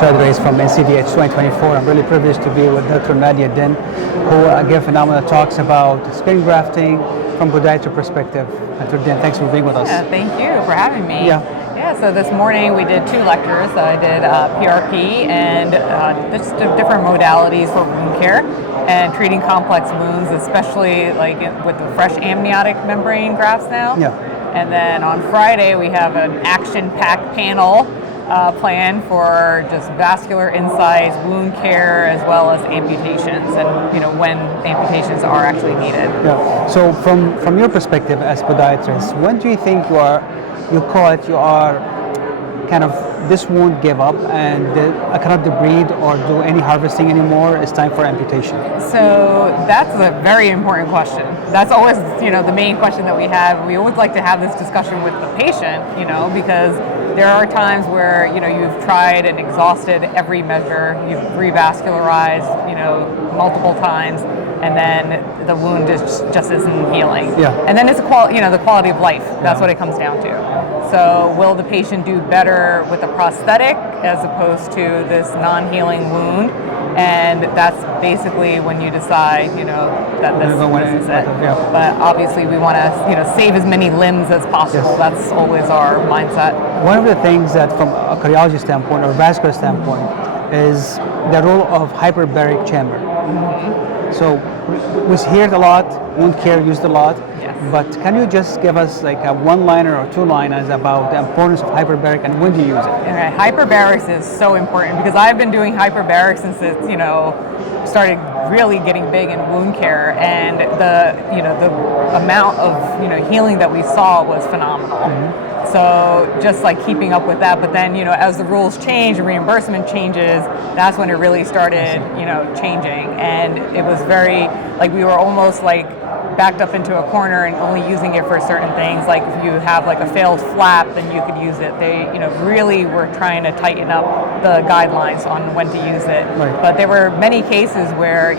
Chadi Alraies from NCVH 2024. I'm really privileged to be with Dr. Nadia, who gave phenomenal talks about skin grafting from podiatry perspective. Dr. Den, thanks for being with us. Yeah, thank you for having me. Yeah, so this morning we did 2 lectures. I did PRP and just different modalities for wound care and treating complex wounds, especially like with the fresh amniotic membrane grafts now. Yeah. And then on Friday we have an action-packed panel plan for just vascular insights, wound care, as well as amputations, and when amputations are actually needed. Yeah. So from your perspective as podiatrist, when do you think you are kind of, this won't give up and I cannot debride or do any harvesting anymore, it's time for amputation? So that's a very important question. That's always, the main question that we have. We always like to have this discussion with the patient, because there are times where, you've tried and exhausted every measure, you've revascularized, multiple times, and then the wound just isn't healing. Yeah. And then it's the quality of life. That's what it comes down to. So will the patient do better with a prosthetic as opposed to this non-healing wound? And that's basically when you decide, that this is it. Yeah. But obviously we want to, save as many limbs as possible. Yes. That's always our mindset. One of the things that from a cardiology standpoint or vascular standpoint is the role of hyperbaric chamber. Mm-hmm. So we hear it a lot, wound care used a lot, Yes. but can you just give us like a one-liner or two-liners about the importance of hyperbaric and when do you use it? Okay, hyperbarics is so important because I've been doing hyperbarics since it, started really getting big in wound care, and the amount of healing that we saw was phenomenal. Mm-hmm. So just like keeping up with that, but then as the rules change and reimbursement changes, that's when it really started changing, and it was very like we were almost like backed up into a corner and only using it for certain things. Like if you have like a failed flap, then you could use it. They really were trying to tighten up the guidelines on when to use it. Right. But there were many cases where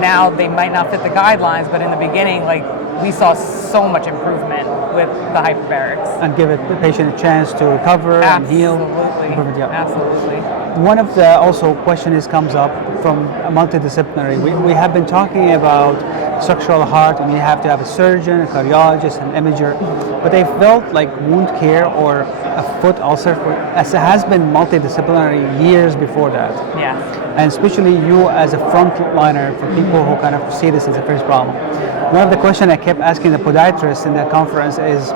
now they might not fit the guidelines, but in the beginning, like we saw so much improvement with the hyperbarics. And give the patient a chance to recover and heal. Absolutely. Absolutely. One of the also question comes up from a multidisciplinary. We have been talking about structural heart, and you have to have a surgeon, a cardiologist, an imager, but they felt like wound care or a foot ulcer has been multidisciplinary years before that. Yeah. And especially you as a frontliner for people who kind of see this as a first problem. One of the questions I kept asking the podiatrists in that conference is,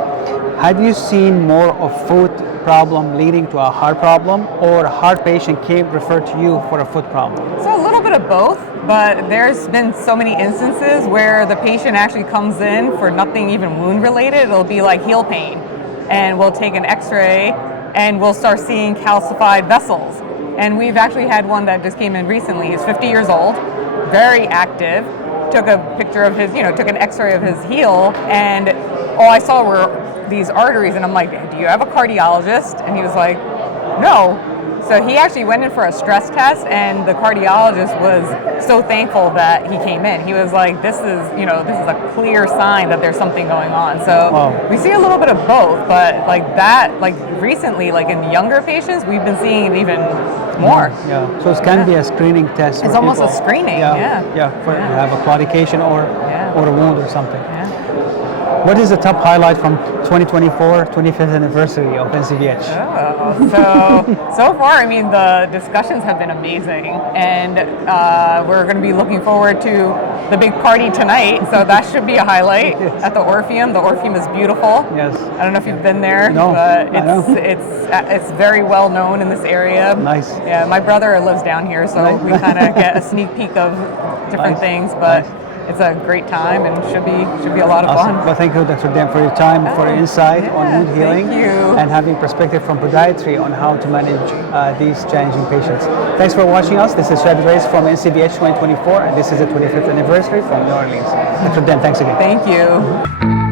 have you seen more of foot problem leading to a heart problem, or a heart patient came referred to you for a foot problem? So a little bit of both, but there's been so many instances where the patient actually comes in for nothing even wound related. It'll be like heel pain, and we'll take an x-ray and we'll start seeing calcified vessels. And we've actually had one that just came in recently. He's 50 years old, very active, took a picture of his, took an x-ray of his heel, and all I saw were these arteries, and I'm like, do you have a cardiologist? And he was like, no. So he actually went in for a stress test, and the cardiologist was so thankful that he came in. He was like, this is a clear sign that there's something going on. So Wow. We see a little bit of both, but like recently, like in younger patients, we've been seeing it even more. Yeah. So it can be a screening test. It's for almost people. a screening. For you have a claudication or a wound or something. Yeah. What is the top highlight from 2024, 25th anniversary of NCVH? So far, I mean, the discussions have been amazing, and we're going to be looking forward to the big party tonight. So that should be a highlight at the Orpheum. The Orpheum is beautiful. Yes. I don't know if you've been there, No, but it's it's very well known in this area. Nice. Yeah, my brother lives down here, so Nice. we kind of get a sneak peek of different things, but. Nice. It's a great time and should be a lot of Awesome. fun. Well, thank you, Dr. Dan, for your time, for your insight on wound healing, thank you. and having perspective from podiatry on how to manage these challenging patients. Thanks for watching us. This is Chadi Alraies from NCVH 2024, and this is the 25th anniversary from New Orleans. Dr. Dan, thanks again. Thank you.